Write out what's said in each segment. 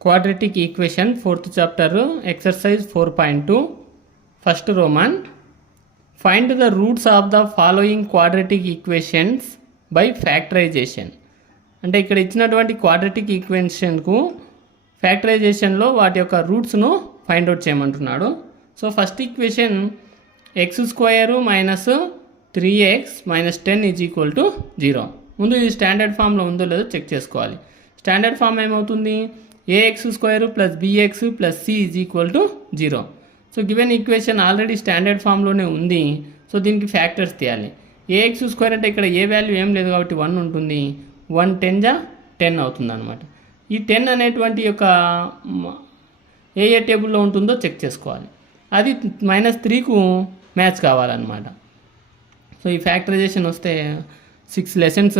Quadratic equation, 4th chapter, exercise 4.2, first Roman. Find the roots of the following quadratic equations by factorization. అంటే ఇక్కడ ఇచ్చినటువంటి quadratic ఈక్వేషన్కు ఫ్యాక్టరైజేషన్లో వాటి యొక్క రూట్స్ను ఫైండ్ అవుట్ చేయమంటున్నాడు. So first equation x² minus 3x minus 10 is equal to 0. ముందు ఇది స్టాండర్డ్ ఫామ్లో ఉందో లేదో చెక్ చేసుకోవాలి. స్టాండర్డ్ ఫామ్ ఏమవుతుంది? ax² plus bx plus c is equal to 0. So given equation already standard ఫామ్లోనే ఉంది. సో దీనికి ఫ్యాక్టర్స్ తీయాలి. ax² అంటే ఇక్కడ ఏ వాల్యూ ఏం లేదు కాబట్టి 1 ఉంటుంది. 1 10 జా 10 అవుతుంది అనమాట. ఈ 10 అనేటువంటి యొక్క ఏ టేబుల్లో ఉంటుందో చెక్ చేసుకోవాలి. అది -3కు మ్యాచ్ కావాలన్నమాట. సో ఈ ఫ్యాక్టరైజేషన్ వస్తే 6 లెసన్స్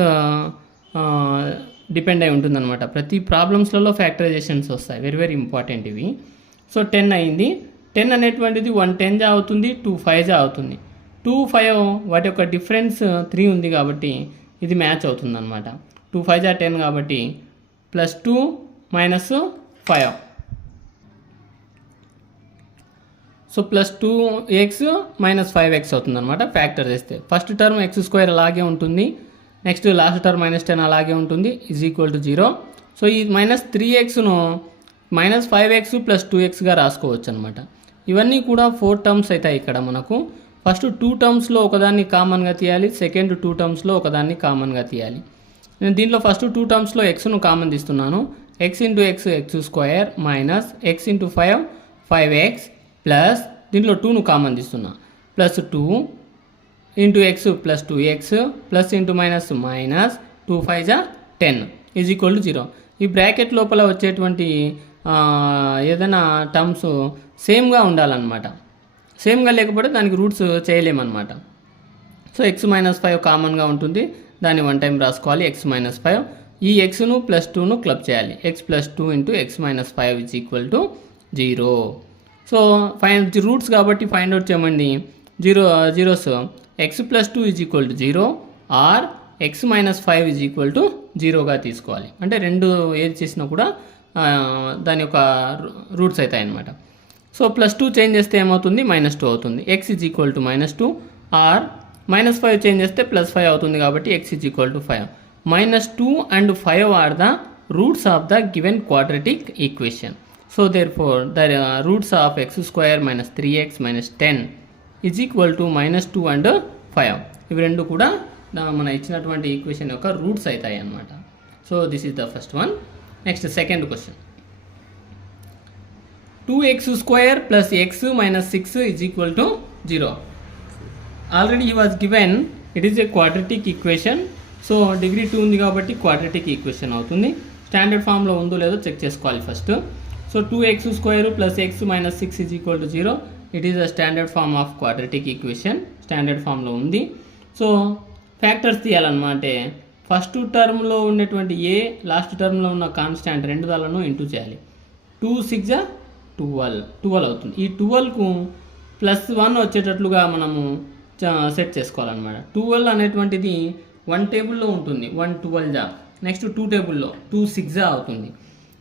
డిపెండ్ అయి ఉంటుందన్నమాట. ప్రతి ప్రాబ్లమ్స్లలో ఫ్యాక్టరైజేషన్స్ వస్తాయి, వెరీ వెరీ ఇంపార్టెంట్ ఇవి. సో 10 అయింది. 10 అనేటువంటిది 1 10 జా అవుతుంది, 2 5 జా అవుతుంది. 2 5 వాటి యొక్క డిఫరెన్స్ 3 ఉంది కాబట్టి ఇది మ్యాచ్ అవుతుంది అనమాట. 2 5 జా 10 కాబట్టి +2 minus 5. So +2x minus 5x అవుతుంది అనమాట ఫ్యాక్టర్ చేస్తే. ఫస్ట్ టర్మ్ x² అలాగే ఉంటుంది, నెక్స్ట్ లాస్ట్ టర్మ్ -10 అలాగే ఉంటుంది, ఈజ్ ఈక్వల్ టు 0. సో ఈ -3xను -5x + 2xగా రాసుకోవచ్చు అనమాట. ఇవన్నీ కూడా 4 టర్మ్స్ అవుతాయి ఇక్కడ మనకు. ఫస్ట్ 2 టర్మ్స్లో ఒకదాన్ని కామన్గా తీయాలి, సెకండ్ 2 టర్మ్స్లో ఒకదాన్ని కామన్గా తీయాలి. నేను దీంట్లో ఫస్ట్ 2 టర్మ్స్లో ఎక్స్ను కామన్ తీస్తున్నాను. x × x x² minus x × 5 5x plus దీంట్లో 2ను కామన్ తీస్తున్నా, +2 × x + 2x ప్లస్ × మైనస్ 2 5 జా 10 ఈజ్ ఈక్వల్ టు 0. ఈ బ్రాకెట్ లోపల వచ్చేటువంటి ఏదైనా టర్మ్స్ సేమ్గా ఉండాలన్నమాట. సేమ్గా లేకపోతే దానికి రూట్స్ చేయలేమన్నమాట. సో x - 5 కామన్గా ఉంటుంది, దాన్ని 1 టైం రాసుకోవాలి. x - 5 ఈ xను +2ను క్లబ్ చేయాలి. x + 2 × x - 5 is equal to 0. So roots కాబట్టి ఫైండ్ అవుట్ చేయమండి. Zeros x + 2 is equal to 0 or x - 5 is equal to 0గా తీసుకోవాలి. అంటే రెండు ఏది చేసినా కూడా దాని యొక్క రూట్స్ అవుతాయి అన్నమాట. సో +2 చేంజ్ చేస్తే ఏమవుతుంది? -2 అవుతుంది. x is equal to -2 or -5 change చేస్తే +5 అవుతుంది కాబట్టి x ఈజ్ ఈక్వల్ టు 5. -2 and 5 are the roots of the given quadratic equation. So therefore the roots of x² minus 3x minus 10 is equal to -2 and 5. ఇవి రెండు కూడా మన ఇచ్చినటువంటి equation యొక్క రూట్స్ అవుతాయి అన్నమాట. So this is the first one. Next second question, 2x² plus x minus 6 is equal to 0. Already ఈ was given, it is a quadratic equation. So degree 2 ఉంది కాబట్టి క్వాడ్రటిక్ ఈక్వేషన్ అవుతుంది. స్టాండర్డ్ ఫామ్లో ఉందో లేదో చెక్ చేసుకోవాలి first. So 2x² plus x minus 6 is equal to 0. It is a standard form of quadratic equation, standard ఫామ్లో ఉంది. So factors తీయాలన్నమాట. First టర్మ్లో ఉన్నటువంటి ఏ, లాస్ట్ టర్మ్లో ఉన్న కాన్స్టాంట్ రెండు దాలను ఇంటూ చేయాలి. 2 6 జా 12 అవుతుంది. ఈ 12కు +1 వచ్చేటట్లుగా మనము సెట్ చేసుకోవాలన్నమాట. 12 అనేటువంటిది 1 టేబుల్లో ఉంటుంది, 1 12 జా. నెక్స్ట్ 2 టేబుల్లో 2 6 జా అవుతుంది.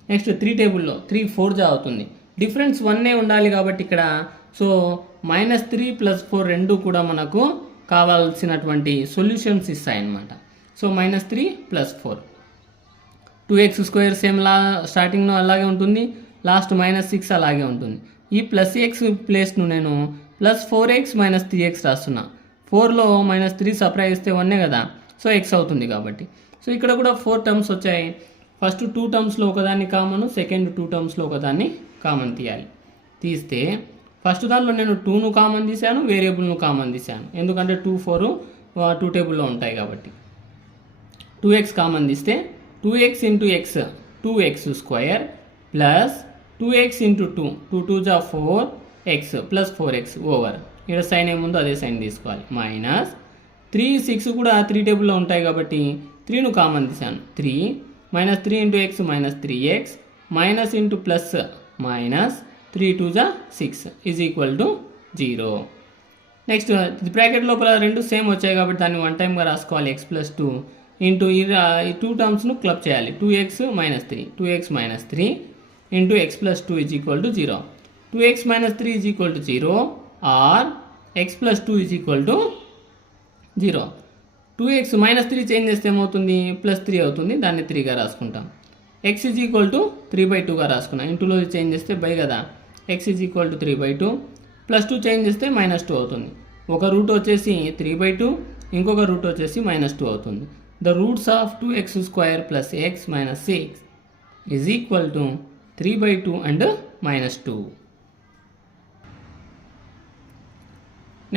నెక్స్ట్ 3 టేబుల్లో 3 4 జా అవుతుంది. డిఫరెన్స్ 1 ఉండాలి కాబట్టి ఇక్కడ సో -3 + 4 రెండు కూడా మనకు కావాల్సినటువంటి సొల్యూషన్స్ ఇస్తాయన్నమాట. సో -3 + 4, 2x² సేమ్ స్టార్టింగ్లో అలాగే ఉంటుంది, లాస్ట్ -6 అలాగే ఉంటుంది. ఈ +x ప్లేస్ను నేను +4x - 3x రాస్తున్నా. 4లో -3 సపరేట్ ఇస్తే 1 కదా, సో x అవుతుంది కాబట్టి. సో ఇక్కడ కూడా 4 టర్మ్స్ వచ్చాయి. ఫస్ట్ 2 టర్మ్స్లో ఒకదాన్ని కామన్, సెకండ్ 2 టర్మ్స్లో ఒకదాన్ని కామన్ తీయాలి. తీస్తే ఫస్ట్ దాంట్లో నేను 2ను కామన్ తీశాను, వేరియబుల్ను కామన్ తీశాను. ఎందుకంటే 2 4 2 టేబుల్లో ఉంటాయి కాబట్టి. 2x కామన్ తీస్తే 2x × x 2x² plus 2x × 2 2 2 జా 4x ప్లస్ 4x ఓవర్ ఇక్కడ సైన్ ఏముందో అదే సైన్ తీసుకోవాలి. -3 6 కూడా 3 టేబుల్లో ఉంటాయి కాబట్టి 3ను కామన్ తీశాను. 3 -3 × x -3x minus into plus 3 2 6 is equal to 0. Next bracket లోపల రెండు సేమ్ వచ్చాయి కాబట్టి దాన్ని వన్ టైమ్గా రాసుకోవాలి ఎక్స్ ప్లస్ టూ ఇంటూ ఈ టూ టర్మ్స్ను క్లబ్ చేయాలి 2x minus 3 2x minus 3 into x plus two is equal to 0 2x minus 3 is equal to 0 or x plus two is equal to 0 2x minus 3 change చేస్తే ఏమవుతుంది plus 3 అవుతుంది, దాన్ని 3గా రాసుకుంటాం. X is equal to 3/2గా రాసుకున్నాం. ఇంటూలో change చేస్తే by కదా, X is equal to 3/2 plus 2 change చేస్తే -2 అవుతుంది. ఒక రూట్ వచ్చేసి 3/2 ఇంకొక రూట్ వచ్చేసి -2 అవుతుంది. The roots of 2x² plus x minus 6 is equal to 3/2 and -2.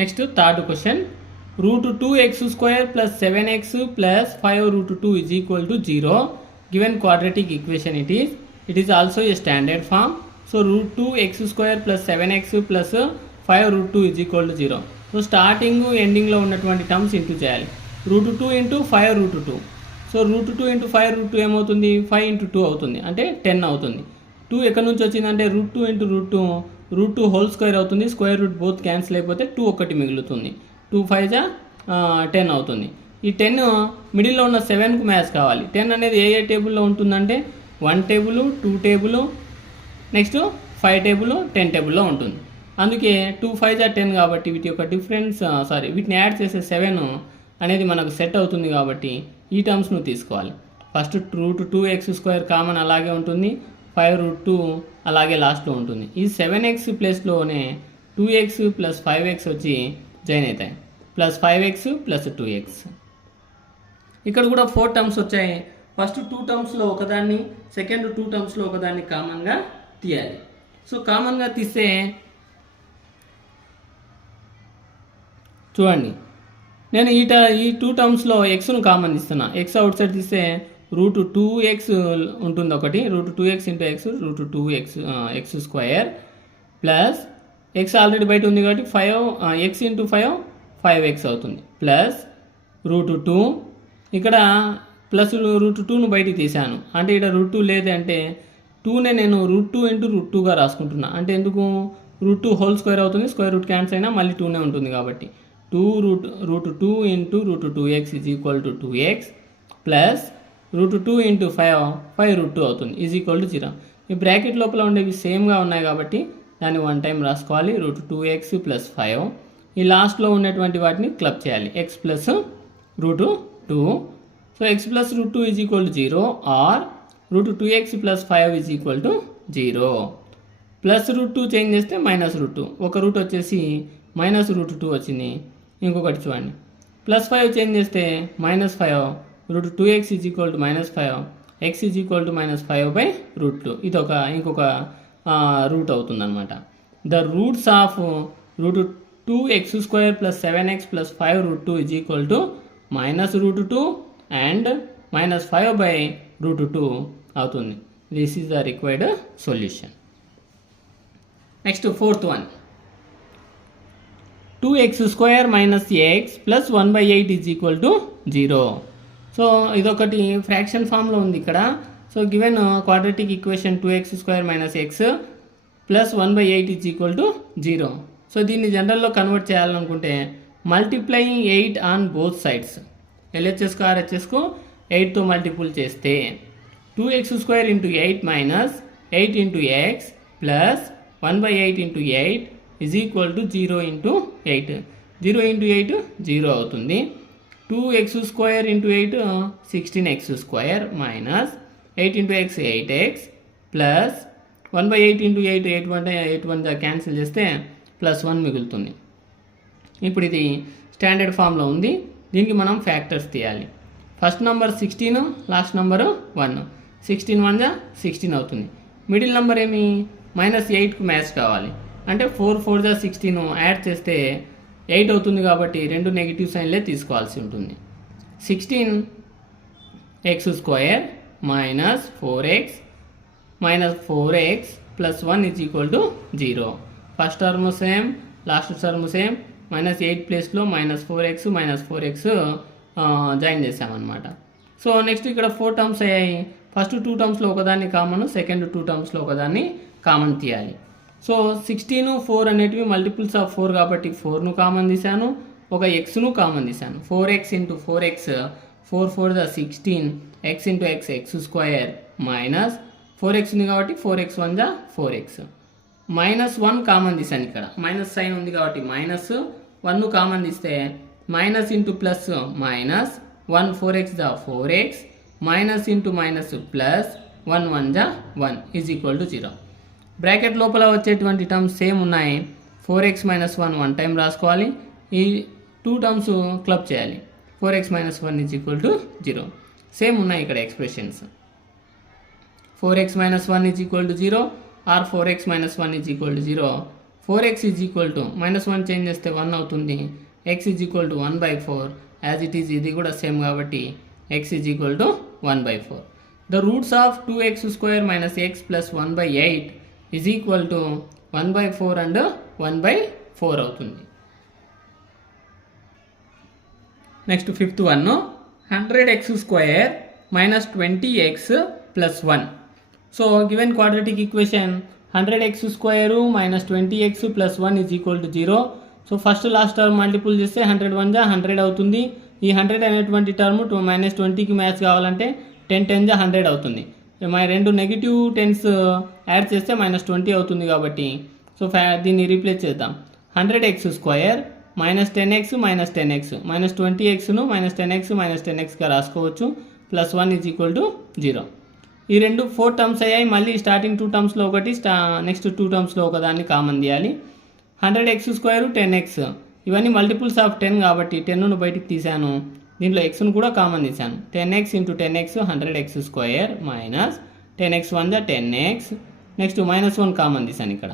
Next third question, √2x² plus 7x plus 5√2 is equal to 0. Given quadratic equation it is also a standard form. So √2x² plus 7x plus 5√2 is equal to 0. So starting ending లో ఉన్నటువంటి terms into చేయాలి. √2 into 5√2. So √2 into 5√2 ఏమవుతుంది 5 into 2 అవుతుంది, అంటే 10 అవుతుంది. 2 ఎక్కడి నుంచి వచ్చిందంటే √2 ఇంటూ √2 హోల్ స్క్వేర్ అవుతుంది. స్క్వేర్ రూట్ బోత్ క్యాన్సిల్ అయిపోతే 2 ఒక్కటి మిగులుతుంది. 2 5 10 అవుతుంది. ఈ 10 మిడిల్లో ఉన్న 7కు మ్యాచ్ కావాలి. 10 అనేది ఏ టేబుల్లో ఉంటుందంటే 1 టేబుల్ 2 టేబుల్ నెక్స్ట్ 5 టేబుల్ 10 టేబుల్లో ఉంటుంది. అందుకే 2 5 10 కాబట్టి వీటి యొక్క డిఫరెన్స్ వీటిని యాడ్ చేసే 7 అనేది మనకు సెట్ అవుతుంది కాబట్టి ఈ టర్మ్స్ను తీసుకోవాలి. ఫస్ట్ √2x² కామన్ అలాగే ఉంటుంది, 5√2 అలాగే లాస్ట్లో ఉంటుంది. ఈ 7x ప్లస్లోనే 2x ప్లస్ 5x వచ్చి జాయిన్ అవుతాయి, ప్లస్ 5x ప్లస్ 2x. ఇక్కడ కూడా 4 టర్మ్స్ వచ్చాయి. ఫస్ట్ 2 టర్మ్స్లో ఒకదాన్ని, సెకండ్ 2 టర్మ్స్లో ఒకదాన్ని కామన్గా తీయాలి. సో కామన్గా తీస్తే చూడండి, నేను ఈ 2 టర్మ్స్లో ఎక్స్ను కామన్ ఇస్తున్నా. ఎక్స్ అవుట్ సైడ్ తీస్తే √2x ఉంటుంది ఒకటి, √2x into X √2x² plus X already బయట ఉంది కాబట్టి 5x ఇంటూ 5x అవుతుంది, ప్లస్ √2 ఇక్కడ ప్లస్ √2ను బయటికి తీశాను, అంటే ఇక్కడ √2 లేదంటే 2నే నేను √2 ఇంటూ √2గా రాసుకుంటున్నా. అంటే ఎందుకు √2 హోల్ స్క్వేర్ అవుతుంది, స్క్వేర్ రూట్ క్యాన్సిల్ అయినా మళ్ళీ 2నే ఉంటుంది కాబట్టి 2√2 into √2x is equal to 2x plus √2 into 5√2 అవుతుంది ఈజ్ ఈక్వల్ టు 0. ఈ బ్రాకెట్ లోపల ఉండేవి సేమ్గా ఉన్నాయి కాబట్టి దాన్ని వన్ టైం రాసుకోవాలి. √2x ప్లస్ 5 ఈ లాస్ట్లో ఉన్నటువంటి వాటిని క్లబ్ చేయాలి, x plus √2. So x plus √2 is equal to 0 or √2x plus 5 is equal to 0. Plus √2 change చేస్తే -√2, ఒక రూట్ వచ్చేసి -√2 వచ్చింది. ఇంకొకటి చూడండి, ప్లస్ 5 చేంజ్ చేస్తే -5, √2x ఈజ్ ఈక్వల్ టు -5, x ఈజ్ ఈక్వల్ టు -5/√2. ఇది ఇంకొక రూట్ అవుతుంది అనమాట. The roots of √2x² plus 7x plus 5√2 is equal to -√2 and -5/√2 అవుతుంది. This is the required solution. Next fourth one, 2x² minus x plus 1/8 is equal to 0. So ఇదొకటి fraction ఫామ్లో ఉంది ఇక్కడ. So given quadratic equation 2x² minus x plus 1/8 is equal to 0. So దీన్ని జనరల్లో convert చేయాలనుకుంటే multiplying 8 on both sides, LHSకు RHSకు 8తో మల్టిపుల్ చేస్తే 2x² into 8 minus 8 into x plus 1/8 into 8 is equal to 0 into 8. 0 into 8 0 అవుతుంది. 2x² into 8 16x² minus 8 into x 8x plus 1/8 into 8 8 1 cancel చేస్తే plus 1 మిగులుతుంది. ఇప్పుడు ఇది స్టాండర్డ్ ఫామ్లో ఉంది, దీనికి మనం ఫ్యాక్టర్స్ తీయాలి. First number 16, last number 1. 16 1 16 అవుతుంది. మిడిల్ నెంబర్ ఏమి -8కు మ్యాచ్ కావాలి, అంటే 4 4 16 యాడ్ చేస్తే 8 అవుతుంది కాబట్టి రెండు నెగిటివ్ సైన్లే తీసుకోవాల్సి ఉంటుంది. 16x² minus 4x plus 1 is equal to 0. First term same, last term same. -8 ప్లేస్లో -4x జాయిన్ చేసామన్నమాట. సో నెక్స్ట్ ఇక్కడ 4 టర్మ్స్ అయ్యాయి. ఫస్ట్ 2 టర్మ్స్లో ఒకదాన్ని కామన్, సెకండ్ 2 టర్మ్స్లో ఒకదాన్ని కామన్ తీయాలి. సో 16 4 అనేటివి మల్టిపుల్స్ ఆఫ్ 4 కాబట్టి 4ను కామన్ తీశాను, ఒక ఎక్స్ను కామన్ తీశాను. 4x into 4x 4 4 the 16 x into x x square minus 4x ఉంది కాబట్టి 4x 1 ద 4x -1 కామన్ తీశాను. ఇక్కడ మైనస్ సైన్ ఉంది కాబట్టి -1ను కామన్ తీస్తే minus into plus minus 1 4x the 4x minus into minus plus 1 1 the 1 is equal to 0. Bracket లోపల వచ్చేటువంటి terms same ఉన్నాయి. 4x - 1 1 టైం రాసుకోవాలి, ఈ 2 టర్మ్స్ క్లబ్ చేయాలి. 4x - 1 is equal to 0. Same ఉన్నాయి ఇక్కడ expressions. 4x - 1 is equal to 0 or 4x - 1 is equal to 0. 4x is equal to -1 change చేస్తే 1 అవుతుంది. x is equal to 1/4 as it is, ఇది కూడా same కాబట్టి x is equal to 1/4. The roots of 2x square - x plus 1/8 is equal to 1/4 and 1/4 అవుతుంది. Next 5th one, 100x square - 20x plus 1. So given quadratic equation 100x square - 20x plus 1 is equal to 0. So first last term multiple చేస్తే 100 1 జా 100 అవుతుంది. ఈ 100 అనేటువంటి term -20కి match కావాలంటే 10 10 జా 100 అవుతుంది. రెండు నెగిటివ్ టెన్స్ యాడ్ చేస్తే -20 అవుతుంది కాబట్టి సో దీన్ని రీప్లేస్ చేద్దాం. 100x square -10x -10x -20xను -10x -10xగా రాసుకోవచ్చు. Plus 1 is equal to 0. ఈ రెండు 4 టర్మ్స్ అయ్యాయి. మళ్ళీ స్టార్టింగ్ 2 టర్మ్స్లో ఒకటి, నెక్స్ట్ 2 టర్మ్స్లో ఒకదాన్ని కామన్ తీయాలి. 100x స్క్వేర్ 10x ఇవన్నీ మల్టిపుల్స్ ఆఫ్ 10 కాబట్టి 10ను బయటికి తీశాను. దీంట్లో xను కూడా కామన్ తీశాను. 10x into 10x 100x square minus 10x 1 జా 10x. నెక్స్ట్ -1 కామన్ తీశాను ఇక్కడ.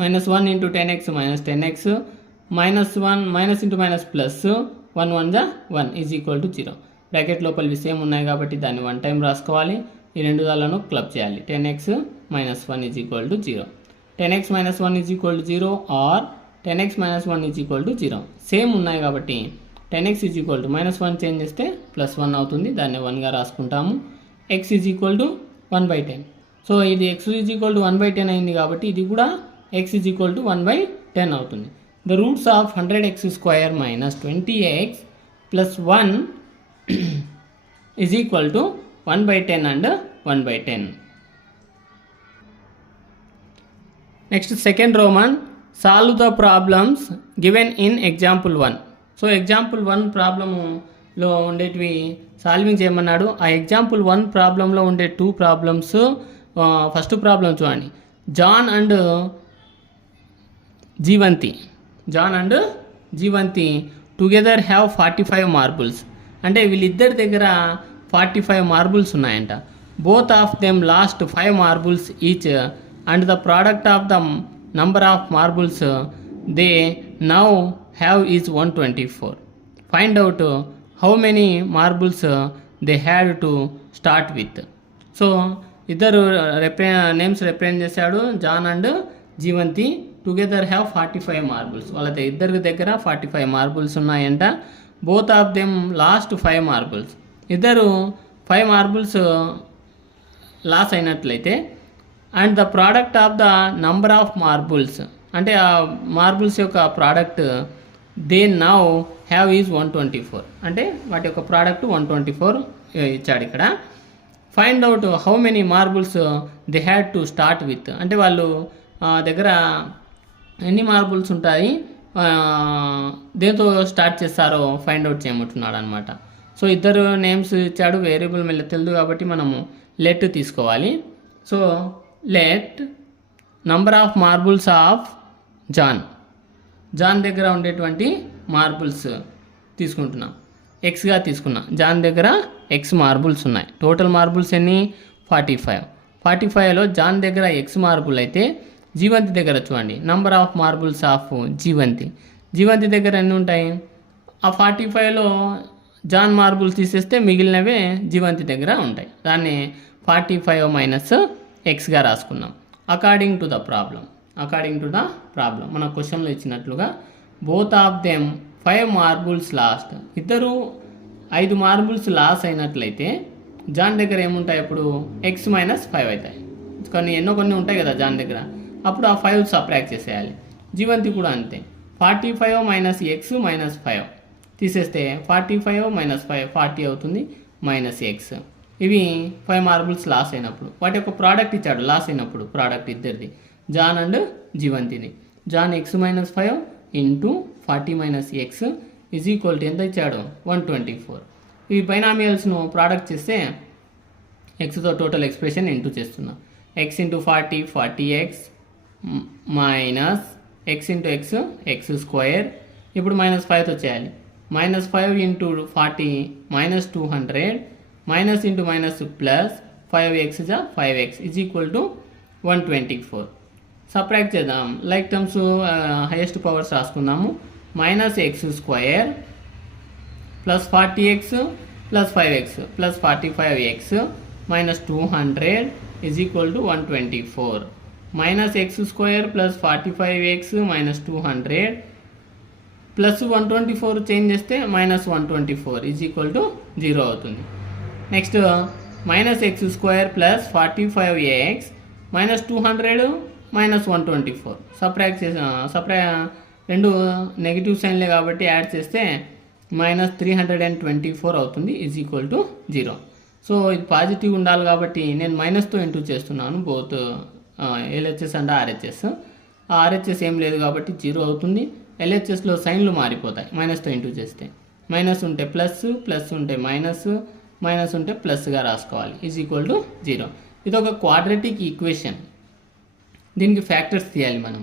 -1 into 10x -10x -1 minus into minus plus 1 1 జా 1 ఈజ్ ఈక్వల్ టు 0. బ్రాకెట్ లోపల సేమ్ ఉన్నాయి కాబట్టి దాన్ని 1 టైం రాసుకోవాలి. ఈ రెండు దాలను క్లబ్ చేయాలి. 10x - 1 is equal to 0. 10x - 1 is equal to 0 or 10x - 1 is equal to 0. Same ఉన్నాయి కాబట్టి 10x is equal to -1 change చేస్తే +1 అవుతుంది. దాన్ని 1గా రాసుకుంటాము. x is equal to 1/10. So ఇది x ఈజ్ ఈక్వల్ టు 1/10 అయింది కాబట్టి ఇది కూడా x ఈజ్ ఈక్వల్ టు 1/10 అవుతుంది. The roots of 100x square - 20x plus 1 is equal to 1/10 and 1/10. Next second roman, solve the problems given in example 1. So example 1 ప్రాబ్లములో ఉండేటివి solving చేయమన్నాడు. ఆ example 1 ప్రాబ్లంలో ఉండే 2 ప్రాబ్లమ్స్. ఫస్ట్ ప్రాబ్లం చూడండి. John and Jeevanthi together have 45 marbles. అంటే వీళ్ళిద్దరి దగ్గర 45 మార్బుల్స్ ఉన్నాయంట. Both of them lost 5 marbles each and the product of the number of marbles they now have is 124. Find out how many marbles they had to start with. So ఇద్దరు names represent చేశాడు. John and Jeevanthi together have 45 marbles. వాళ్ళ ఇద్దరి దగ్గర 45 marbles ఉన్నాయంట. Both of them lost 5 marbles. ఇద్దరు 5 marbles loss అయినట్లయితే and the product of the number of marbles అంటే ఆ మార్బుల్స్ యొక్క product they now have is 124. అంటే వాటి యొక్క ప్రోడక్ట్ 124 ఇచ్చాడు ఇక్కడ. Find out how many marbles they had to start with. అంటే వాళ్ళు దగ్గర ఎన్ని మార్బుల్స్ ఉంటాయి, దేంతో స్టార్ట్ చేస్తారో ఫైండ్ అవుట్ చేయమంటున్నాడు అనమాట. సో ఇద్దరు నేమ్స్ ఇచ్చాడు. వేరియబుల్ మళ్ళీ తెలియదు కాబట్టి మనము లెట్ తీసుకోవాలి. So let number of marbles of John దగ్గర ఉండేటువంటి మార్బుల్స్ తీసుకుంటున్నాం. ఎక్స్గా తీసుకున్నాం. జాన్ దగ్గర ఎక్స్ మార్బుల్స్ ఉన్నాయి. టోటల్ మార్బుల్స్ ఎన్ని 45. 45లో జాన్ దగ్గర ఎక్స్ మార్బుల్ అయితే జీవంతి దగ్గర చూడండి number of marbles of Jeevanti దగ్గర ఎన్ని ఉంటాయి. ఆ 45లో జాన్ మార్బుల్స్ తీసేస్తే మిగిలినవే జీవంతి దగ్గర ఉంటాయి. దాన్ని 45 - ఎక్స్గా రాసుకున్నాం. అకార్డింగ్ టు ద ప్రాబ్లం మన క్వశ్చన్లో ఇచ్చినట్లుగా both of them 5 marbles last. ఇద్దరు 5 మార్బుల్స్ లాస్ అయినట్లయితే జాన్ దగ్గర ఏముంటాయి అప్పుడు x - 5 అవుతాయి. కొన్ని ఉంటాయి కదా జాన్ దగ్గర. అప్పుడు ఆ 5 సబ్ట్రాక్ట్ చేసేయాలి. జీవంతి కూడా అంతే. 45 మైనస్ ఎక్స్ మైనస్ 5 తీసేస్తే 45 మైనస్ 5 40 అవుతుంది మైనస్ ఎక్స్. ఇవి 5 మార్బుల్స్ లాస్ అయినప్పుడు వాటి యొక్క ప్రోడక్ట్ ఇచ్చాడు. లాస్ అయినప్పుడు ప్రోడక్ట్ ఇద్దరిది, జాన్ అండ్ జీవంతిది. John x minus 5 into 40 minus x is equal to ఎంత ఇచ్చాడు 124. ఈ బైనామియల్స్ను ప్రోడక్ట్ చేస్తే ఎక్స్తో టోటల్ ఎక్స్ప్రెషన్ ఇంటూ చేస్తున్నాం. X into 40 40x minus x into x x square. ఇప్పుడు మైనస్ 5తో చేయాలి. Minus 5 into 40 minus 200 minus into minus plus 5x జా 5x is equal to 124. Subtract చేద్దాం. లైక్ టర్మ్స్ హైయెస్ట్ పవర్స్ రాసుకుందాము. Minus x square plus 40x plus 5x plus 45x minus 200 is equal to 124. Minus x square plus 45x minus 200 plus 124 change చేస్తే minus 124 is equal to 0 అవుతుంది. Next minus x square plus 45x minus 200 minus 124 subtract రెండు negative సైన్లే కాబట్టి add చేస్తే minus 324 అవుతుంది is equal to 0. So ఇది positive ఉండాలి కాబట్టి నేను మైనస్తో ఇంటూ చేస్తున్నాను both LHS and RHS. RHS ఏం లేదు కాబట్టి 0 అవుతుంది. ఎల్హెచ్ఎస్లో సైన్లు మారిపోతాయి మైనస్తో ఇంటూ చేస్తే. మైనస్ ఉంటే ప్లస్, ప్లస్ ఉంటే మైనస్, మైనస్ ఉంటే ప్లస్గా రాసుకోవాలి ఈజ్ ఈక్వల్ టు 0. ఇది ఒక క్వాడ్రటిక్ ఈక్వేషన్. దీనికి ఫ్యాక్టర్స్ తీయాలి మనం.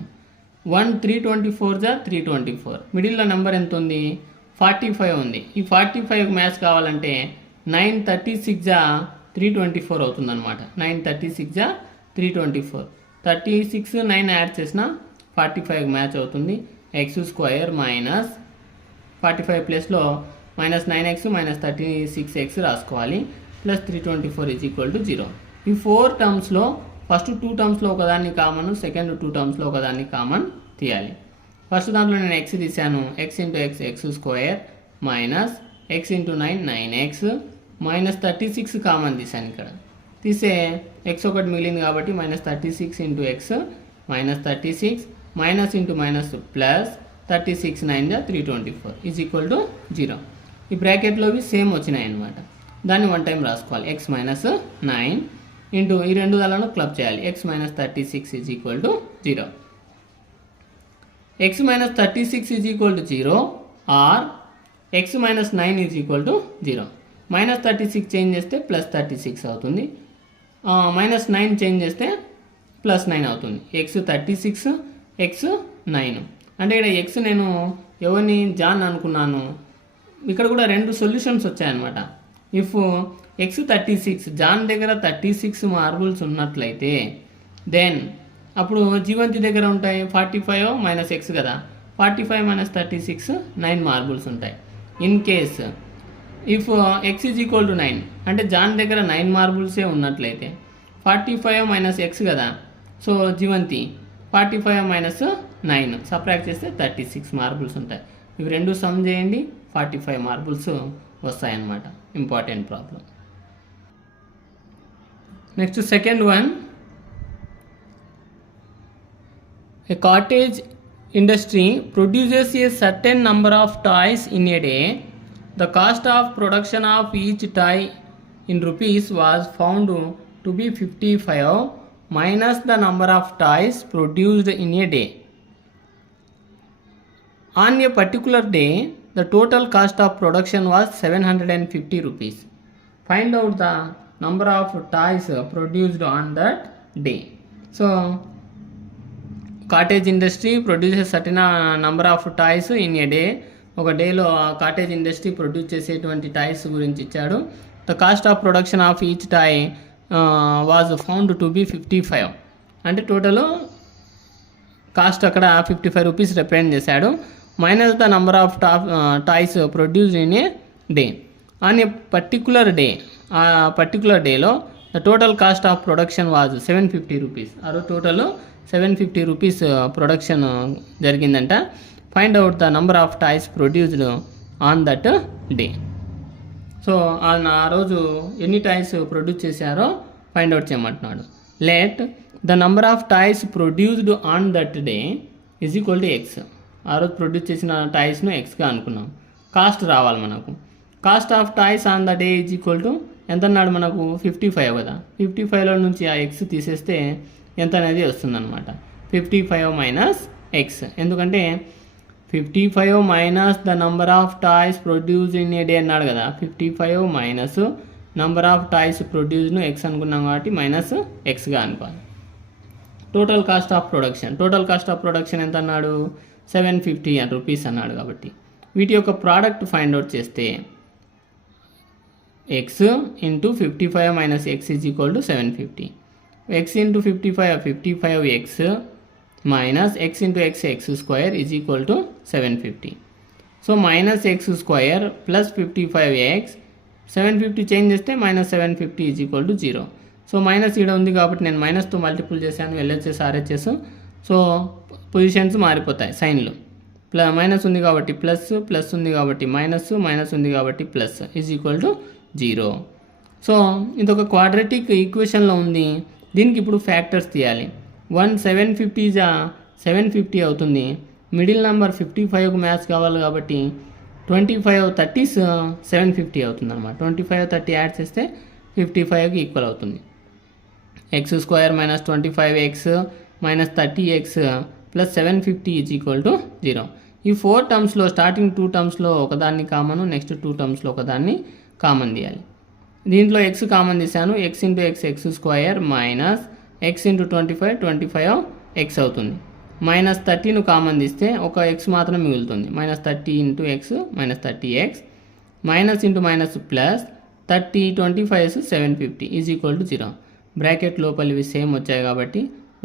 1 324 జా 324. మిడిల్లో నెంబర్ ఎంత ఉంది 45 ఉంది. ఈ 45 మ్యాచ్ కావాలంటే 936 జా 324 అవుతుంది అనమాట. 936 జా 324. 36 9 యాడ్ చేసిన 45 మ్యాచ్ అవుతుంది. ఎక్స్ స్క్వేర్ మైనస్ 45 ప్లస్లో మైనస్ 9x మైనస్ 36x రాసుకోవాలి ప్లస్ 324 ఈజ్ ఈక్వల్ టు 0. ఈ 4 టర్మ్స్లో ఫస్ట్ 2 టర్మ్స్లో ఒకదాన్ని కామన్, సెకండ్ 2 టర్మ్స్లో ఒకదాన్ని కామన్ తీయాలి. ఫస్ట్ దాంట్లో నేను ఎక్స్ తీసాను. X into x x square minus x into 9 9x minus 36 common తీసాను. ఇక్కడ తీసే ఎక్స్ ఒకటి మిగిలింది కాబట్టి minus 36 into x minus 36 minus into minus plus 36 9 జా 324 ఈజ్ ఈక్వల్ టు 0. ఈ బ్రాకెట్లోవి సేమ్ వచ్చినాయి అన్నమాట. దాన్ని 1 టైం రాసుకోవాలి. ఎక్స్ మైనస్ 9 ఇంటూ ఈ రెండు దాలను క్లబ్ చేయాలి. X minus 36 is equal to 0. X minus 36 is equal to 0 or x minus 9 is equal to 0. Minus 36 change చేస్తే ప్లస్ 36 అవుతుంది. మైనస్ 9 చేంజ్ చేస్తే ప్లస్ 9 అవుతుంది. ఎక్స్ 36 ఎక్స్ 9 అంటే ఇక్కడ ఎక్స్ నేను ఎవరిని జాన్ అనుకున్నాను. ఇక్కడ కూడా 2 సొల్యూషన్స్ వచ్చాయన్నమాట. ఇఫ్ ఎక్స్ 36 జాన్ దగ్గర 36 మార్బుల్స్ ఉన్నట్లయితే దెన్ అప్పుడు జీవంతి దగ్గర ఉంటాయి 45 మైనస్ ఎక్స్ కదా. 45 మైనస్ 36 9 మార్బుల్స్ ఉంటాయి. In case if x is equal to 9 అంటే జాన్ దగ్గర 9 మార్బుల్సే ఉన్నట్లయితే 45 మైనస్ ఎక్స్ కదా. సో జీవంతి 45 మైనస్ 9 సబ్ట్రాక్ట్ చేస్తే 36 మార్బుల్స్ ఉంటాయి. ఇవి రెండు సమ్ చేయండి 45 మార్బుల్స్ వస్తాయన్నమాట. Important problem. Next second one. A cottage industry produces a certain number of toys in a day. The cost of production of each toy in rupees was found to be 55 minus the number of toys produced in a day. On a particular day, the total cost of production was 750 rupees. Find out the number of toys produced on that day. So, cottage industry produces certain number of toys in a day. ఒక డేలో ఆ cottage industry produce చేసేటువంటి toys గురించి ఇచ్చాడు. The cost of production of each toy was found to be 55 అంటే total cost అక్కడ 55 rupees represent చేశాడు. Minus the number of toys produced in a day. On a particular day, ఆ particular డేలో the total cost of production was 750 rupees. ఆ రోజు total 750 rupees production జరిగిందంట. Find out the number of toys produced on that day. So ఆ రోజు ఎన్ని toys produce చేశారో find out చేయమంటున్నాడు. Let the number of toys produced on that day is equal to x. ఆ రోజు produce చేసిన టాయ్స్ను ఎక్స్గా అనుకున్నాం. కాస్ట్ రావాలి మనకు. Cost of toys on the day is equal to ఎంత అన్నాడు మనకు 55 కదా. 55లో నుంచి ఆ ఎక్స్ తీసేస్తే ఎంత అనేది వస్తుందన్నమాట. 55 మైనస్ ఎక్స్. ఎందుకంటే 55 minus the number of toys produced in a day అన్నాడు కదా. 55 మైనస్ నంబర్ ఆఫ్ టాయ్స్ ప్రొడ్యూస్ను ఎక్స్ అనుకున్నాం కాబట్టి మైనస్ ఎక్స్గా అనుకోవాలి. Total cost of production. Total cost of production ఎంత అన్నాడు 750 రూపీస్ అన్నాడు. కాబట్టి వీటి యొక్క ప్రోడక్ట్ ఫైండ్ అవుట్ చేస్తే x into 55 minus x is equal to 750. X into 55 x minus x into x square is equal to 750. So minus x square plus 55 x 750 change చేస్తే minus 750 is equal to 0. So minus ఇక్కడ ఉంది కాబట్టి నేను మైనస్తో multiple చేశాను. LHS RHS. So positions మారిపోతాయి సైన్లు. Minus ఉంది కాబట్టి ప్లస్, ప్లస్ ఉంది కాబట్టి మైనస్, మైనస్ ఉంది కాబట్టి plus is equal to 0. So ఇదొక క్వాడ్రాటిక్ ఈక్వేషన్లో ఉంది. దీనికి ఇప్పుడు ఫ్యాక్టర్స్ తీయాలి. 750 750 అవుతుంది. మిడిల్ నెంబర్ 55కు మ్యాథ్స్ కావాలి కాబట్టి 25 30s 750 అవుతుంది అనమాట. 25 30 యాడ్ చేస్తే 55కి ఈక్వల్ అవుతుంది. X square minus 25x minus 30x plus 750 is equal to 0. ఈ 4 టర్మ్స్లో స్టార్టింగ్ 2 టర్మ్స్లో ఒకదాన్ని కామన్, నెక్స్ట్ 2 టర్మ్స్లో ఒకదాన్ని కామన్ తీయాలి. దీంట్లో ఎక్స్ కామన్ తీసాను. X into x square minus x into 25 X అవుతుంది. మైనస్ 30ను కామన్ తీస్తే ఒక ఎక్స్ మాత్రం మిగులుతుంది. Minus 30 into x minus 30x minus into minus plus 30 25 750 is equal to 0. Bracket లోపల ఇవి సేమ్ వచ్చాయి కాబట్టి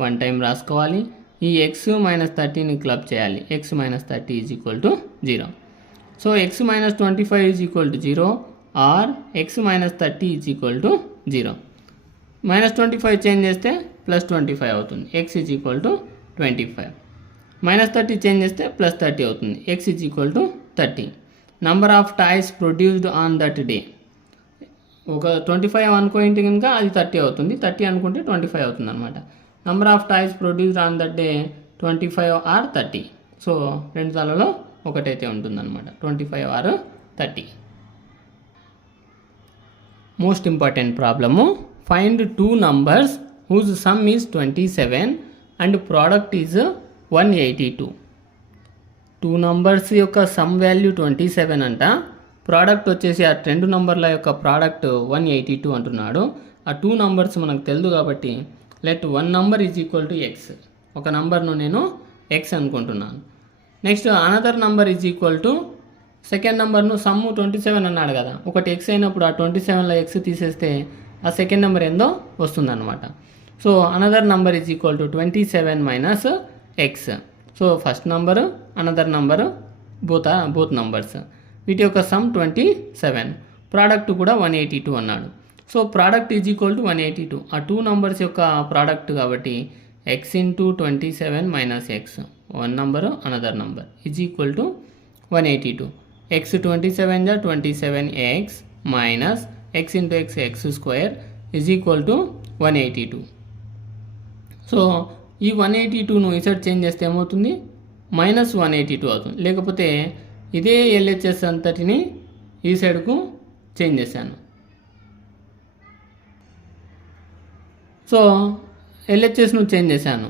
1 టైం రాసుకోవాలి. ఈ ఎక్స్ మైనస్ 30ని క్లబ్ చేయాలి. X minus 30 is equal to 0. So x minus 25 is equal to 0 or x minus 30 is equal to 0. Minus 25 change చేస్తే plus 25 అవుతుంది. X is equal to 25. Minus 30 change చేస్తే plus 30 అవుతుంది. X is equal to 30. Number of toys produced on that day. ఒక 25 అనుకుంటే కనుక అది 30 అవుతుంది. 30 అనుకుంటే 25 అవుతుంది అనమాట. Number of toys produced on that day 25 or 30. So రెండు దానిలో ఒకటైతే ఉంటుందన్నమాట. 25 or 30. Most important problem. Find 2 numbers whose sum is 27 and product is 182. 2 numbers యొక్క సమ్ వాల్యూ 27 అంట. ప్రోడక్ట్ వచ్చేసి ఆ 2 నంబర్ల యొక్క ప్రోడక్ట్ 182 అంటున్నాడు. ఆ 2 నంబర్స్ మనకు తెలుసు కాబట్టి let 1 number is equal to X. ఒక నంబర్ను నేను ఎక్స్ అనుకుంటున్నాను. Next another number is equal to second నెంబర్ను సమ్ 27 అన్నాడు కదా. ఒకటి ఎక్స్ అయినప్పుడు ఆ 27లో ఎక్స్ తీసేస్తే ఆ సెకండ్ నెంబర్ ఏందో వస్తుందన్నమాట. So another number is equal to 27 minus X. So first number another number both numbers. వీటి యొక్క సమ్ 27. ప్రోడక్ట్ కూడా 182 అన్నాడు. So product is equal to 182. ఆ 2 నంబర్స్ యొక్క ప్రోడక్ట్ కాబట్టి X into 27 minus X, 1 number another number is equal to 182. X 27 27x minus x into x square is equal to 182. So ఈ 182ను ఇసైడ్ change చేస్తే ఏమవుతుంది minus 182 అవుతుంది. లేకపోతే ఇదే ఎల్హెచ్ఎస్ అంతటిని ఈ సైడ్కు చేంజ్ చేశాను. సో ఎల్హెచ్ఎస్ను చేంజ్ చేశాను.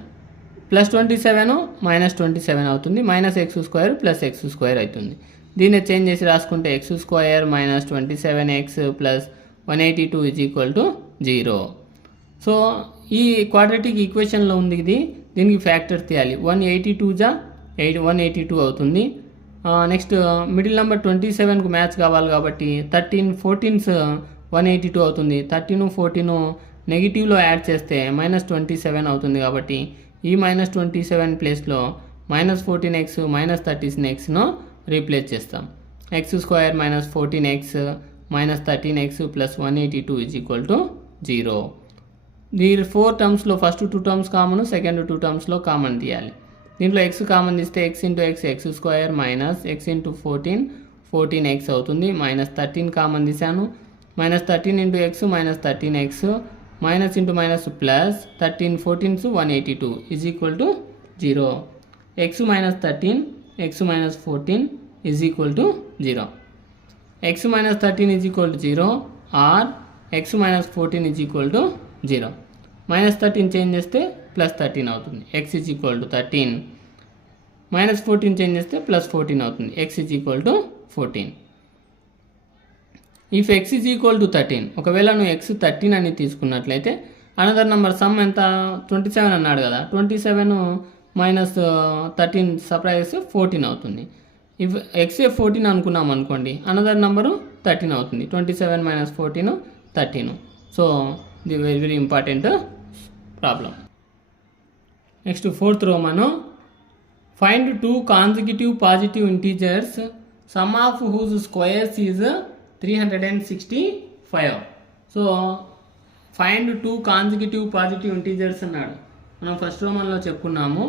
ప్లస్ 27 మైనస్ 27 అవుతుంది. Minus x square plus X square అవుతుంది. దీన్ని చేంజ్ చేసి రాసుకుంటే X square minus 27x plus 182 is equal to 0. So ఈ క్వాడ్రాటిక్ ఈక్వేషన్లో ఉంది ఇది. దీనికి ఫ్యాక్టర్స్ తీయాలి. 182 అవుతుంది. నెక్స్ట్ మిడిల్ నెంబర్ 27కు మ్యాచ్ కావాలి కాబట్టి 13 14s 182 అవుతుంది. 13 14 నెగిటివ్లో యాడ్ చేస్తే మైనస్ 27 అవుతుంది. కాబట్టి ఈ మైనస్ 27 ప్లేస్లో మైనస్ 14x మైనస్ 13xను రీప్లేస్ చేస్తాం. X square minus 14x minus 13x plus 182 is equal to 0. ఈ 4 టర్మ్స్లో ఫస్ట్ 2 టర్మ్స్ కామన్, సెకండ్ 2 టర్మ్స్లో కామన్ తీయాలి. దీంట్లో ఎక్స్ కామన్ తీస్తే x into x square minus x into 14x అవుతుంది. మైనస్ 13 కామన్ తీసాను. Minus 13 into x minus 13x minus into minus plus 13 14 182 is equal to 0. X minus 13 x minus 14 is equal to 0. X minus 13 is equal to 0 or x minus 14 is equal to 0. Minus 13 change చేస్తే plus 13 అవుతుంది. X is equal to 13. Minus 14 change చేస్తే plus 14 అవుతుంది. X is equal to 14. If x is equal to 13, ఒకవేళ నువ్వు X 13 అని తీసుకున్నట్లయితే another number some ఎంత 27 అన్నాడు కదా, 27 మైనస్ 13 సప్రైజ్ 14 అవుతుంది. ఇఫ్ ఎక్స్ 14 అనుకున్నాం అనుకోండి, అనదర్ నెంబరు 13 అవుతుంది. 27 minus 14 13. So the very very important problem. Next 4th రోమను, find 2 consecutive positive integers sum of whose squares is 365. So find 2 consecutive positive integers అన్నాడు. మనం ఫస్ట్ రోమన్లో చెప్పుకున్నాము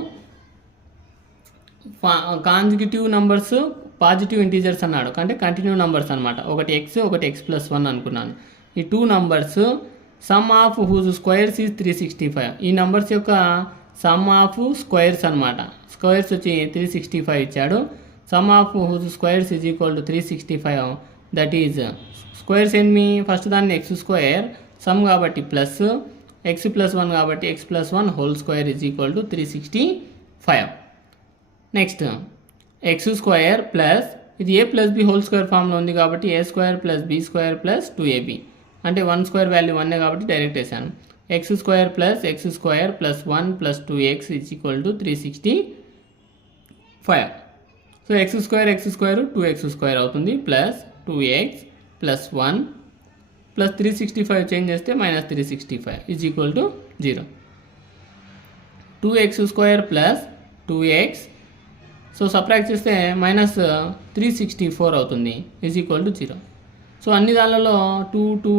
కాన్సిక్యూటివ్ నంబర్స్ పాజిటివ్ ఇంటీజర్స్ అన్నాడు, అంటే continue numbers అనమాట. ఒకటి X ఒకటి x+1 అనుకున్నాను. ఈ 2 numbers sum of whose squares is 365. ఈ నంబర్స్ యొక్క సమ్ ఆఫ్ స్క్వేర్స్ అనమాట. స్క్వేర్స్ వచ్చి 365 ఇచ్చాడు. Sum of whose squares is equal to 365. That is squares ఎన్ని, ఫస్ట్ దాన్ని x² సమ్ కాబట్టి ప్లస్ x+1 కాబట్టి x+1 whole square is equal to 365. Next x² plus ఇది a plus b whole square ఫామ్లో ఉంది కాబట్టి a² plus b² plus 2ab, అంటే 1² value 1 కాబట్టి డైరెక్ట్ వేసాను. x² plus x² plus 1 plus 2x is equal to 365. So x² 2x² అవుతుంది plus 2x plus 1 plus 365 change చేస్తే minus 365 is equal to 0. 2x² plus 2x, so subtract చేస్తే minus 364 అవుతుంది is equal to 0. So అన్ని దానిలలో 2 2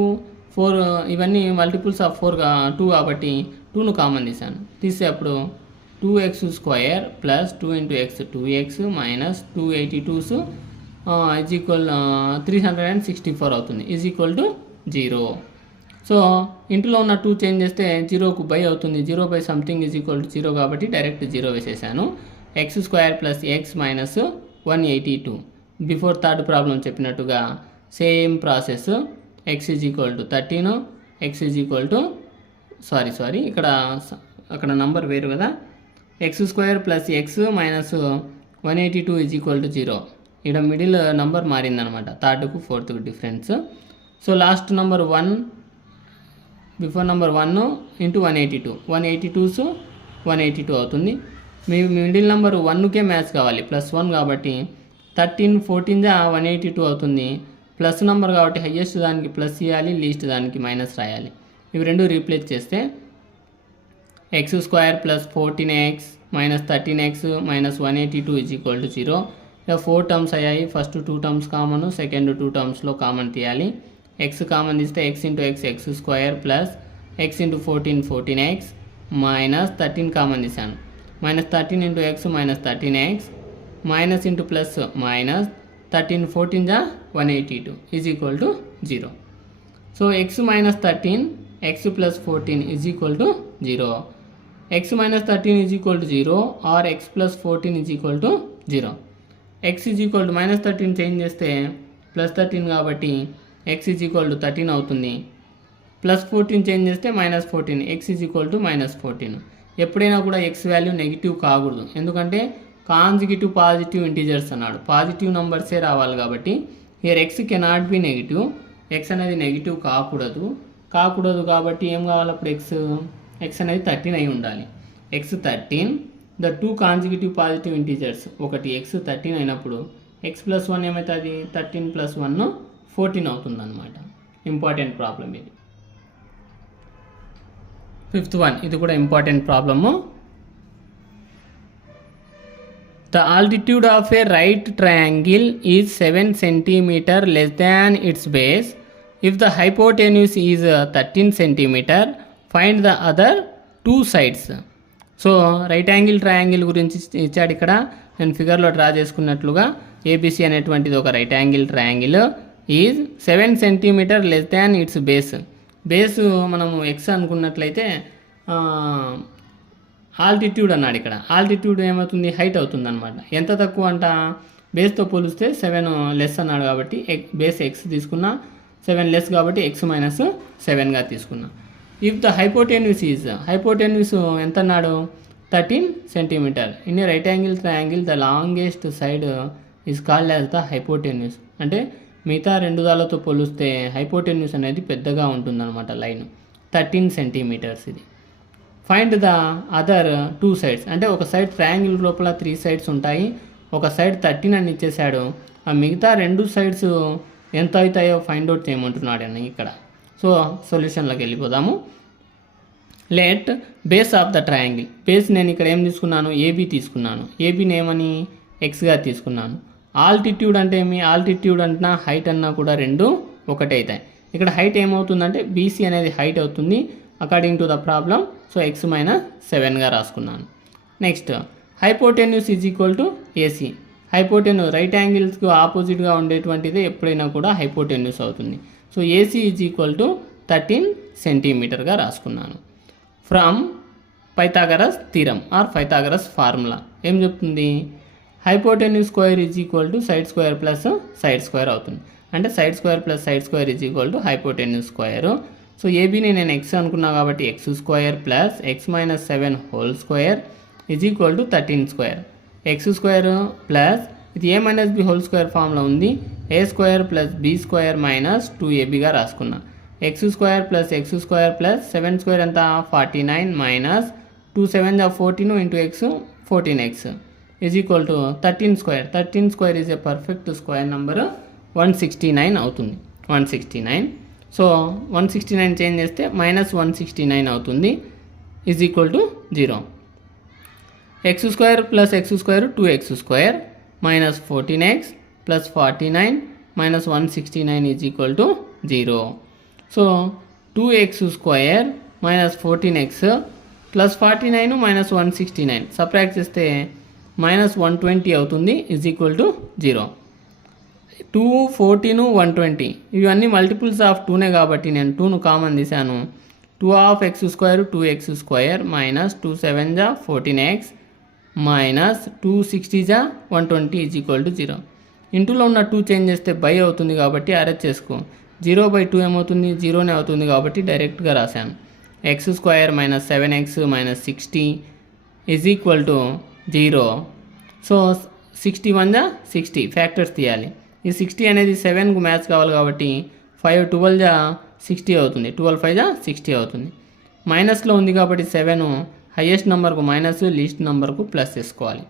4 ఇవన్నీ multiples of 2 కాబట్టి 2ను common తీసాను. తీస్తే అప్పుడు 2x² plus 2 into X 2x minus 282 is equal 364 అవుతుంది ఈజ్ ఈక్వల్ టు 0. సో ఇంట్లో ఉన్న 2 చేంజ్ చేస్తే 0కు బై అవుతుంది. 0 by something is equal to 0 కాబట్టి డైరెక్ట్ 0 వేసేసాను. x² plus x minus 182. Before third problem చెప్పినట్టుగా same process. X is equal to 13, x is equal to sorry అక్కడ number వేరు కదా. x² plus x minus 182 is equal to 0. ఇక్కడ middle number మారిందనమాట, థర్డ్కు 4th difference. So last number 1 before number 1 into 182 182 అవుతుంది. మీ middle number 1కే match కావాలి, +1 కాబట్టి 13 14 182 అవుతుంది. ప్లస్ నెంబర్ కాబట్టి హయ్యెస్ట్ దానికి ప్లస్ ఇవ్వాలి, లీస్ట్ దానికి మైనస్ రాయాలి. ఇవి రెండు రీప్లేస్ చేస్తే x² plus 14x minus 13x minus 182 is equal to 0. ఇలా 4 టర్మ్స్ అయ్యాయి. ఫస్ట్ 2 టర్మ్స్ కామన్, సెకండ్ 2 టర్మ్స్లో కామన్ తీయాలి. x కామన్ తీస్తే x into x x² plus x into 14 14x minus 13 common తీసాను. Minus 13 into x minus 13x minus into plus minus 13 14 182 is equal to 0. So x minus 13 x plus 14 is equal to 0. x minus 13 is equal to 0 or x plus 14 is equal to 0. x is equal to minus 13 change చేస్తే plus 13 కాబట్టి x is equal to 13 అవుతుంది. Plus 14 change చేస్తే minus 14, x is equal to minus 14. ఎప్పుడైనా కూడా x value negative కాకూడదు, ఎందుకంటే consecutive positive integers అన్నాడు, positive నంబర్సే రావాలి కాబట్టి here x cannot be negative. x అనేది నెగిటివ్ కాకూడదు కాబట్టి ఏం కావాలి అప్పుడు x అనేది 13 అయి ఉండాలి. x 13, the 2 consecutive positive integers, ఒకటి x 13 అయినప్పుడు x+1 ఏమవుతుంది 13 + 1 14 అవుతుంది అనమాట. ఇంపార్టెంట్ ప్రాబ్లం ఇది. 5th one, ఇది కూడా important problem. The altitude of a right triangle is 7 cm less than its base. If the hypotenuse is 13 cm, find the other 2 sides. So right angle triangle గురించి ఇచ్చాడు. ఇక్కడ నేను ఫిగర్లో draw చేసుకున్నట్లుగా ABC అనేటువంటిది ఒక right angle triangle is 7 cm less than it's base. Base మనము X అనుకున్నట్లయితే altitude అన్నాడు. ఇక్కడ ఆల్టిట్యూడ్ ఏమవుతుంది, హైట్ అవుతుంది అనమాట. ఎంత తక్కువ అంట, బేస్తో పోలిస్తే 7 లెస్ అన్నాడు కాబట్టి బేస్ ఎక్స్ తీసుకున్నా, 7 లెస్ కాబట్టి ఎక్స్ మైనస్ 7గా తీసుకున్నా. ఇఫ్ ద హైపోటెన్యూస్ ఎంత అన్నాడు, 13 centimetre. In a right angle triangle the longest side is called as the hypotenuse. అంటే మిగతా 2 దాలతో పోలిస్తే హైపోటెన్యూస్ అనేది పెద్దగా ఉంటుందన్నమాట లైన్, 13 సెంటీమీటర్స్ ఇది. Find the other 2 sides. అంటే ఒక సైడ్ ట్రయాంగిల్ లోపల 3 సైడ్స్ ఉంటాయి, ఒక సైడ్ 13 అని ఇచ్చేసాడు. ఆ మిగతా 2 సైడ్స్ ఎంత అవుతాయో ఫైండ్ అవుట్ చేయమంటున్నాడు అని ఇక్కడ. సో సొల్యూషన్లోకి వెళ్ళిపోదాము. Let base of the triangle. Base నేను ఇక్కడ ఏం తీసుకున్నాను, ఏబీ తీసుకున్నాను. ఏబీని ఏమని ఎక్స్గా తీసుకున్నాను. ఆల్టిట్యూడ్ అంటే ఏమి, ఆల్టిట్యూడ్ అంటున్నా హైట్ అన్నా కూడా 2 ఒకటే అవుతాయి. ఇక్కడ హైట్ ఏమవుతుందంటే బీసీ అనేది హైట్ అవుతుంది according to the problem. So x minus 7గా రాసుకున్నాను. Next hypotenuse is equal to AC. Hypotenuse right యాంగిల్స్కు ఆపోజిట్గా ఉండేటువంటిది ఎప్పుడైనా కూడా హైపోటెన్యూస్ అవుతుంది. So AC is equal to 13 సెంటీమీటర్గా రాసుకున్నాను. From Pythagoras theorem or Pythagoras formula ఏం చెప్తుంది, hypotenuse square is equal to side square plus side square అవుతుంది. అంటే side square plus side square is equal to hypotenuse square. So ఏబీని నేను X అనుకున్నా కాబట్టి x square plus x minus 7 whole square is equal to 13 square. X square plus ఇది a minus b whole square ఫామ్లో ఉంది, a square plus b square minus 2ab రాసుకున్నా. X square plus 7 square ఎంత 49 minus 2 7 14 into x 14x is equal to 13 square. 13 square is a perfect square number 169 అవుతుంది. 169. So 169 change చేస్తే minus 169 అవుతుంది is equal to 0. X square plus X square 2x square minus 14x plus 49 minus 169 is equal to 0. So 2x square minus 14x plus 49 minus 169 subtract చేస్తే minus 120 అవుతుంది is equal to 0. 2, 14, 120 ఇవన్నీ multiples of 2నే కాబట్టి నేను 2ను common తీశాను. 2 of X square 2x square minus 2 7 14x minus 2 60 120 is equal to 0. ఇంటూలో ఉన్న 2 change చేస్తే by అవుతుంది కాబట్టి అరెస్ట్ చేసుకో. 0/2 ఏమవుతుంది, 0నే అవుతుంది కాబట్టి డైరెక్ట్గా రాశాను. X square minus 7x minus 60 is equal to 0. So 61 60 factors తీయాలి. ఈ 60 అనేది 7కు మ్యాచ్ కావాలి కాబట్టి 5 12 60 అవుతుంది, 12 5 60 అవుతుంది. మైనస్లో ఉంది కాబట్టి 7 హైయెస్ట్ నెంబర్కు మైనస్, లీస్ట్ నెంబర్కు ప్లస్ చేసుకోవాలి.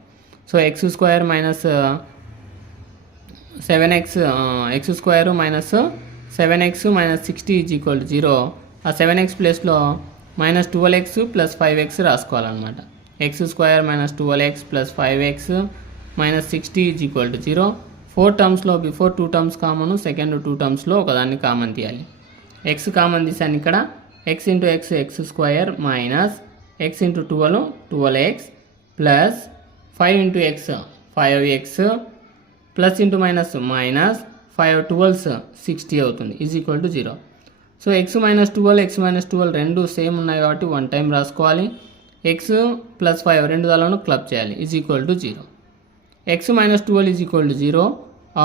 So x square minus 7x x square minus 7x minus 60 is equal to 0. ఆ 7x ప్లేస్లో మైనస్ 12x ప్లస్ 5x రాసుకోవాలన్నమాట. X square minus 12x plus 5x minus 60 is equal to 0. 4 టర్మ్స్లో before 2 terms common, second 2 టర్మ్స్లో ఒకదాన్ని common తీయాలి. X common తీసాను ఇక్కడ. X into x x square minus x into 12 12x plus 5 into X 5x plus into minus minus 5 12 60 అవుతుంది is equal to 0. So x minus 12 రెండు same ఉన్నాయి కాబట్టి 1 time రాసుకోవాలి. ఎక్స్ ప్లస్ 5 రెండు దాలను క్లబ్ చేయాలి is equal to 0. X minus 12 is equal to 0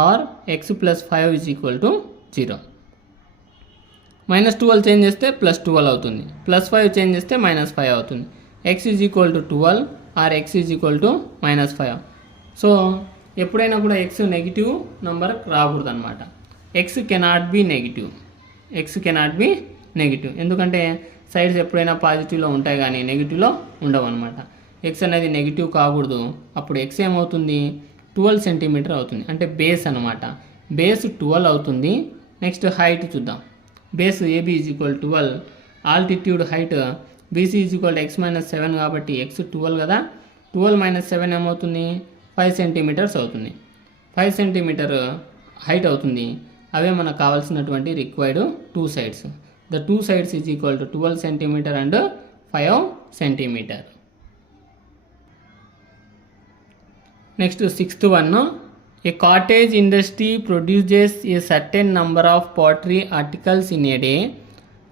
or x plus 5 is equal to 0. Minus 12 change చేస్తే plus 12 అవుతుంది, ప్లస్ 5 చేంజ్ చేస్తే మైనస్ 5 అవుతుంది. X is equal to 12 or x is equal to minus 5. So ఎప్పుడైనా కూడా x negative number రాకూడదు అనమాట. X cannot be negative ఎందుకంటే sides ఎప్పుడైనా పాజిటివ్లో ఉంటాయి కానీ నెగిటివ్లో ఉండవు అనమాట. ఎక్స్ అనేది నెగిటివ్ కాకూడదు. అప్పుడు ఎక్స్ ఏమవుతుంది 12 సెంటీమీటర్ అవుతుంది, అంటే బేస్ అనమాట. బేస్ 12 అవుతుంది. నెక్స్ట్ హైట్ చూద్దాం. Base AB is equal 12, altitude height BC is equal X minus 7 కాబట్టి ఎక్స్ 12 కదా, 12 మైనస్ 7 ఏమవుతుంది 5 సెంటీమీటర్స్ అవుతుంది. 5 సెంటీమీటర్ హైట్ అవుతుంది. అవే మనకు కావాల్సినటువంటి required 2 sides. The 2 sides is equal to 12 centimetre and 5 centimetre. Next 6th one. A cottage industry produces a certain number of pottery articles in a day.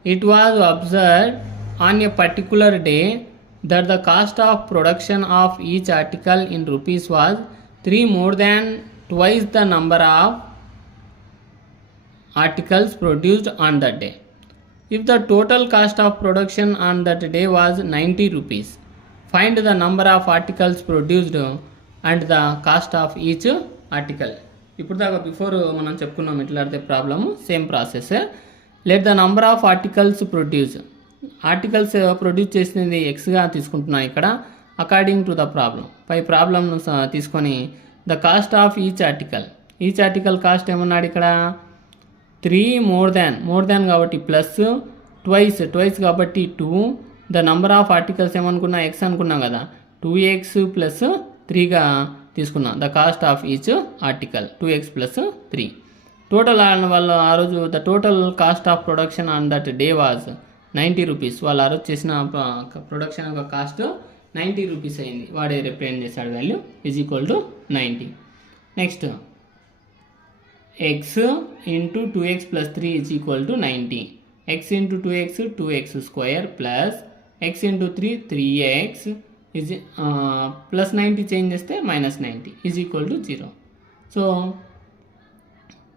It was observed on a particular day that the cost of production of each article in rupees was 3 more than twice the number of articles produced on that day. If the total cost of production on that day was 90 rupees, find the number of articles produced and the cost of each article. ఇప్పుడు దాకా before మనం చెప్పుకున్నాం ఇట్లాంటి problem same process. Let the number of articles articles produce చేసినది ఎక్స్గా తీసుకుంటున్నాం ఇక్కడ according to the problem. పై ప్రాబ్లమ్ను తీసుకొని the cost of each article cost ఏమన్నాడు ఇక్కడ 3 మోర్ దాన్ కాబట్టి ప్లస్ ట్వైస్ కాబట్టి 2. ద నంబర్ ఆఫ్ ఆర్టికల్స్ ఏమనుకున్నా ఎక్స్ అనుకున్నాం కదా 2x ప్లస్ 3గా తీసుకున్నాం. The cost of each article 2x plus 3. Total వాళ్ళు ఆ రోజు the total cost of production on that day was 90 rupees. వాళ్ళు ఆ రోజు చేసిన ప్రొడక్షన్ యొక్క కాస్ట్ 90 రూపీస్ అయింది. వాడే రిప్రజెంట్ చేశాడు value is equal to 90. Next x into 2x plus 3 is equal to 90. x into 2x square plus x into 3x is plus 90 change చేస్తే -90 is equal to 0. So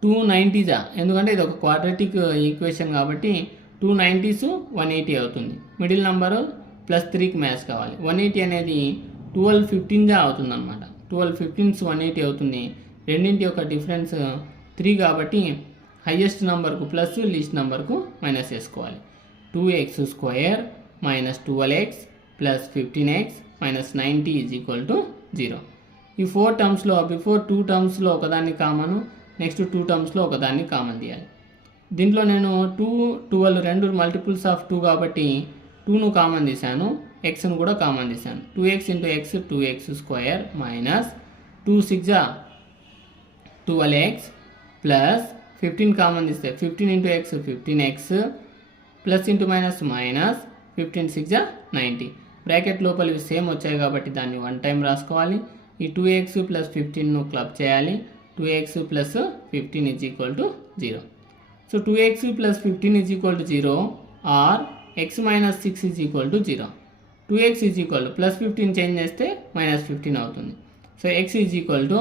290 ఎందుకంటే ఇది ఒక quadratic equation కాబట్టి 290s 180 అవుతుంది. Middle number plus 3కి match కావాలి. 180 అనేది 1215 అవుతుంది అనమాట. 1215s 180 అవుతుంది. రెండింటి యొక్క డిఫరెన్స్ 3 కాబట్టి హైయెస్ట్ నెంబర్కు ప్లస్ లీస్ట్ నెంబర్కు మైనస్ వేసుకోవాలి. 2x square minus 12x plus 15x minus 90 is equal to 0. ఈ 4 టర్మ్స్లో బిఫోర్ 2 టర్మ్స్లో ఒకదాన్ని కామను, నెక్స్ట్ 2 టర్మ్స్లో ఒకదాన్ని కామన్ తీయాలి. దీంట్లో నేను 2, 12 రెండు మల్టిపుల్స్ ఆఫ్ 2 కాబట్టి 2ను కామన్ తీశాను, ఎక్స్ను కూడా కామన్ తీశాను. 2x into X 2x square minus 2 6 12x plus 15 common తీస్తే 15 into X 15x plus into minus 15 6 90. Bracket లోపల ఇవి సేమ్ వచ్చాయి కాబట్టి దాన్ని 1 టైం రాసుకోవాలి. ఈ 2x ప్లస్ 15ను క్లబ్ చేయాలి. 2x plus 15 is equal to 0. So 2x plus 15 is equal to 0 or x minus 6 is equal to 0. 2x is equal to plus 15 change చేస్తే -15 అవుతుంది. So x is equal to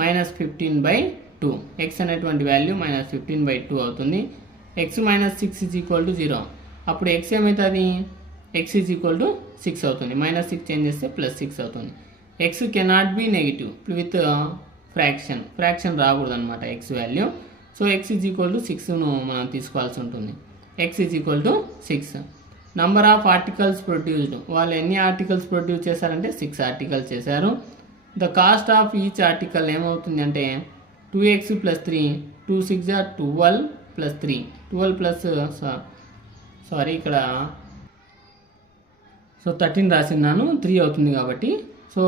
-15/2. x అనేటువంటి value -15/2 అవుతుంది. x minus 6 is equal to 0. అప్పుడు x ఏమవుతుంది? x is equal to 6 అవుతుంది. -6 change చేస్తే +6 అవుతుంది. x cannot be negative with fraction రాకూడదు అనమాట x value. So x is equal to 6ను మనం తీసుకోవాల్సి ఉంటుంది. x is equal to 6. Number of articles produced, వాళ్ళు ఎన్ని ఆర్టికల్స్ ప్రొడ్యూస్ చేశారంటే 6 ఆర్టికల్స్ చేశారు. The cost of each article ఏమవుతుంది అంటే 2x ప్లస్ 3 2 6 12 ప్లస్ 3 12 ప్లస్ ఇక్కడ 13 రాసిన్నాను, 3 అవుతుంది కాబట్టి. సో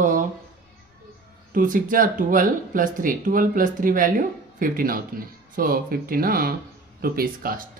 2 6 12 ప్లస్ 3 12 ప్లస్ 3 వాల్యూ 15 అవుతుంది. So 15 rupees cost.